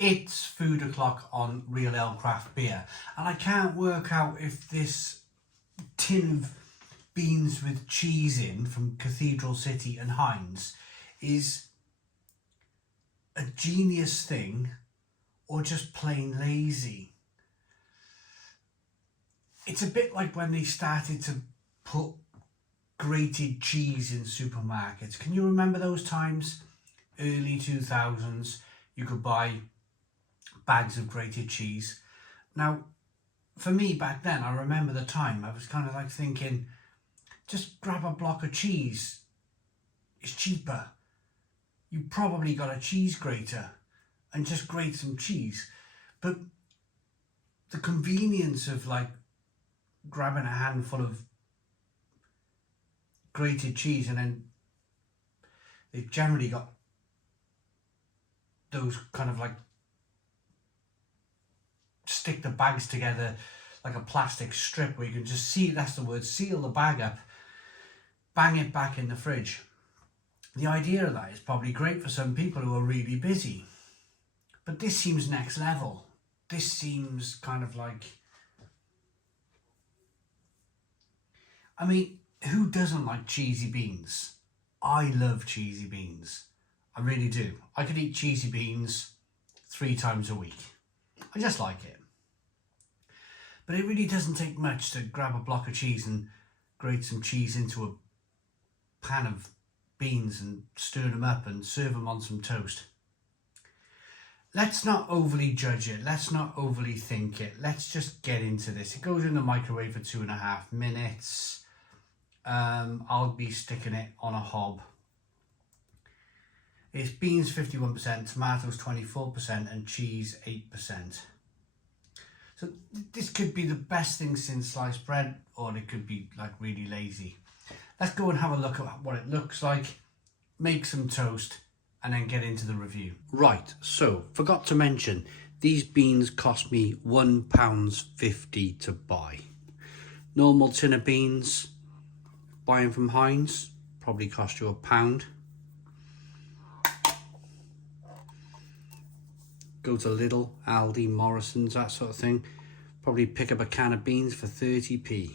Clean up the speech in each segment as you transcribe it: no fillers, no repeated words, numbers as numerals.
It's food o'clock on Real Ale Craft Beer, and I can't work out if this tin of beans with cheese in from Cathedral City and Heinz is a genius thing or just plain lazy. It's a bit like when they started to put grated cheese in supermarkets. Can you remember those times? Early 2000s, you could buy bags of grated cheese. Now, for me back then, I remember the time, I was kind of like thinking, just grab a block of cheese. It's cheaper. You probably got a cheese grater and just grate some cheese. But the convenience of like grabbing a handful of grated cheese, and then they've generally got those kind of like stick the bags together like a plastic strip where you can just see, that's the word, seal the bag up, bang it back in the fridge. The idea of that is probably great for some people who are really busy, but this seems next level. This seems kind of like, I mean, who doesn't like cheesy beans? I love cheesy beans. I really do. I could eat cheesy beans 3 times a week. I just like it. But it really doesn't take much to grab a block of cheese and grate some cheese into a pan of beans and stir them up and serve them on some toast. Let's not overly judge it. Let's not overly think it. Let's just get into this. It goes in the microwave for 2.5 minutes. I'll be sticking it on a hob. It's beans 51%, tomatoes 24% and cheese 8%. So this could be the best thing since sliced bread, or it could be like really lazy. Let's go and have a look at what it looks like, make some toast, and then get into the review. Right, so forgot to mention, these beans cost me £1.50 to buy. Normal tin of beans, buying from Heinz, probably cost you £1. Go to Lidl, Aldi, Morrison's, that sort of thing. Probably pick up a can of beans for 30p.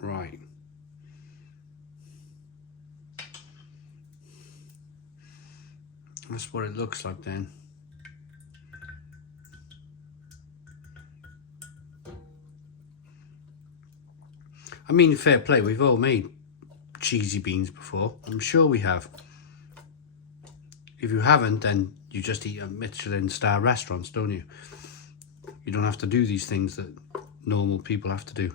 Right. That's what it looks like then. I mean, fair play, we've all made cheesy beans before. I'm sure we have. If you haven't, then you just eat at Michelin star restaurants, don't you? You don't have to do these things that normal people have to do.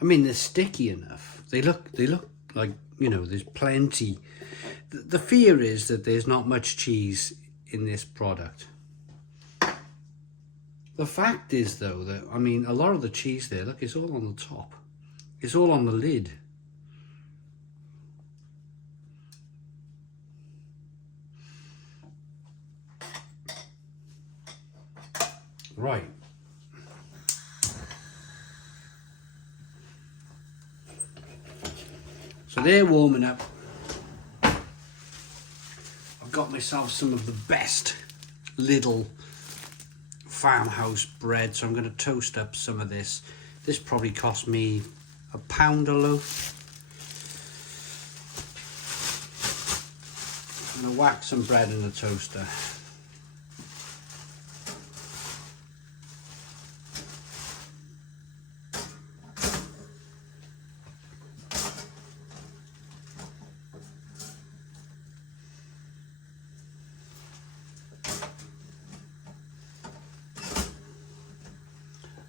I mean, they're sticky enough. They look like, you know, there's plenty. The fear is that there's not much cheese in this product. The fact is, though, that, I mean, a lot of the cheese there, look, it's all on the top. It's all on the lid. Right. So they're warming up. I've got myself some of the best Lidl farmhouse bread, so I'm going to toast up some of this. This probably cost me £1 a loaf. I'm going to whack some bread in the toaster.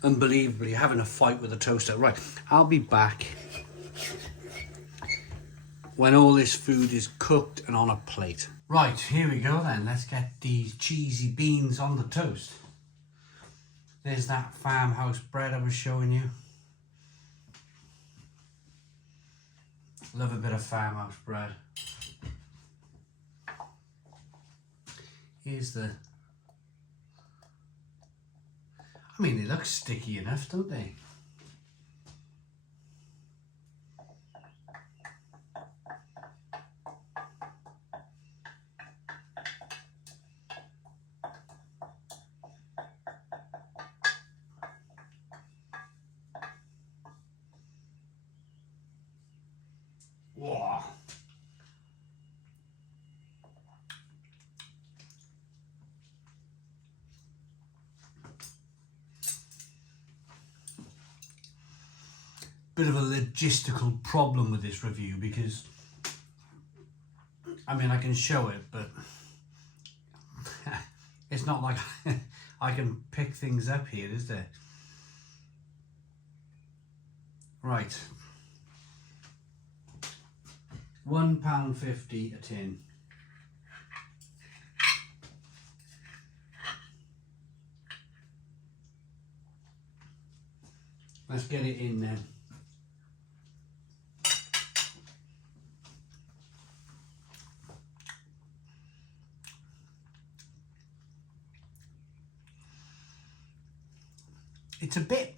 Unbelievably, having a fight with the toaster. Right, I'll be back when all this food is cooked and on a plate. Right, here we go then. Let's get these cheesy beans on the toast. There's that farmhouse bread I was showing you. Love a bit of farmhouse bread. Here's the... I mean, they look sticky enough, don't they? Whoa. Bit of a logistical problem with this review because, I mean, I can show it, but it's not like I can pick things up here, is there? Right. £1.50 a tin. Let's get it in then. It's a bit...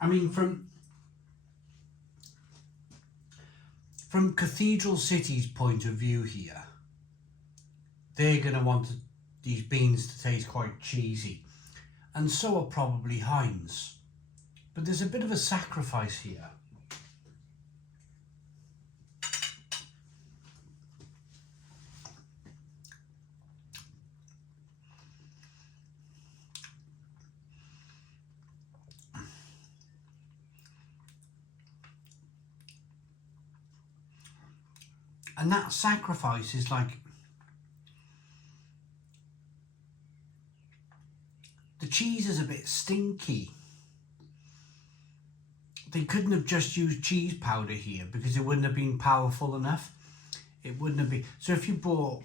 I mean, from Cathedral City's point of view here, they're going to want these beans to taste quite cheesy, and so are probably Heinz. But there's a bit of a sacrifice here. And that sacrifice is like, the cheese is a bit stinky. They couldn't have just used cheese powder here because it wouldn't have been powerful enough. It wouldn't have been. So if you bought,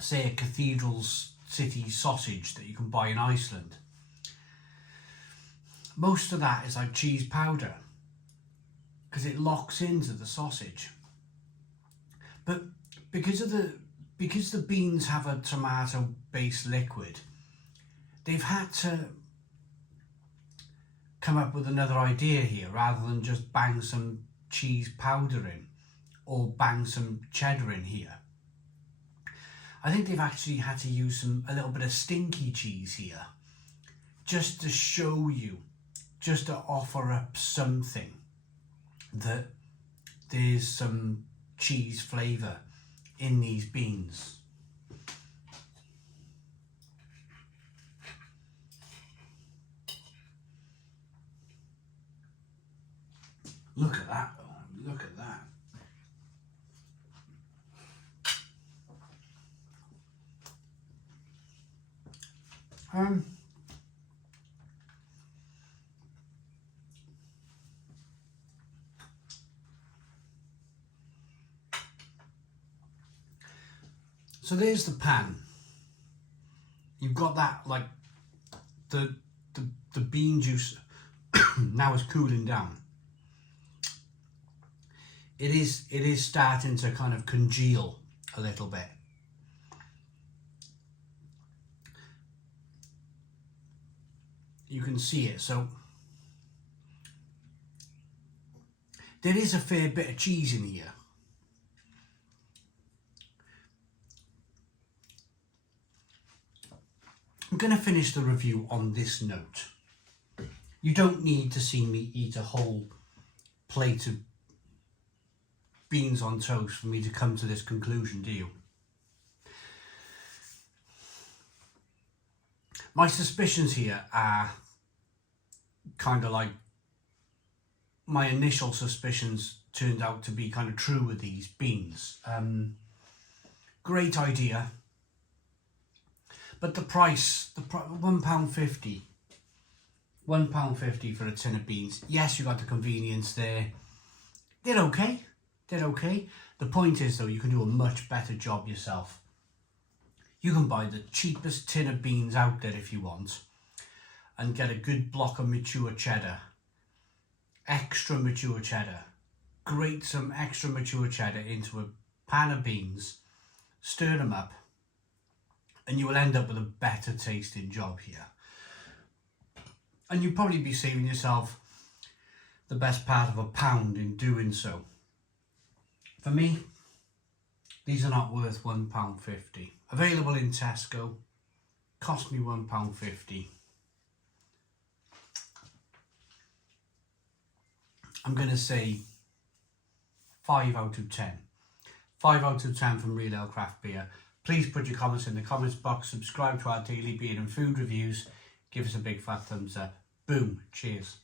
say, a Cathedral City sausage that you can buy in Iceland, most of that is like cheese powder because it locks into the sausage. But because the beans have a tomato-based liquid, they've had to come up with another idea here rather than just bang some cheese powder in or bang some cheddar in here. I think they've actually had to use a little bit of stinky cheese here just to show you, just to offer up something that there's some cheese flavour in these beans. Look at that, look at that. So there's the pan. You've got that, like the bean juice now is cooling down. It is starting to kind of congeal a little bit. You can see it, so there is a fair bit of cheese in here. I'm going to finish the review on this note. You don't need to see me eat a whole plate of beans on toast for me to come to this conclusion, do you? My suspicions here are kind of like my initial suspicions turned out to be kind of true with these beans. Great idea. But the price, £1.50. £1.50 for a tin of beans. Yes, you got the convenience there. They're okay. They're okay. The point is though, you can do a much better job yourself. You can buy the cheapest tin of beans out there if you want and get a good block of mature cheddar, extra mature cheddar. Grate some extra mature cheddar into a pan of beans, stir them up, and you will end up with a better tasting job here. And you'll probably be saving yourself the best part of £1 in doing so. For me, these are not worth £1.50. Available in Tesco, cost me £1.50. I'm going to say 5 out of 10. 5 out of 10 from Real Ale Craft Beer. Please put your comments in the comments box. Subscribe to our daily beer and food reviews. Give us a big fat thumbs up. Boom. Cheers.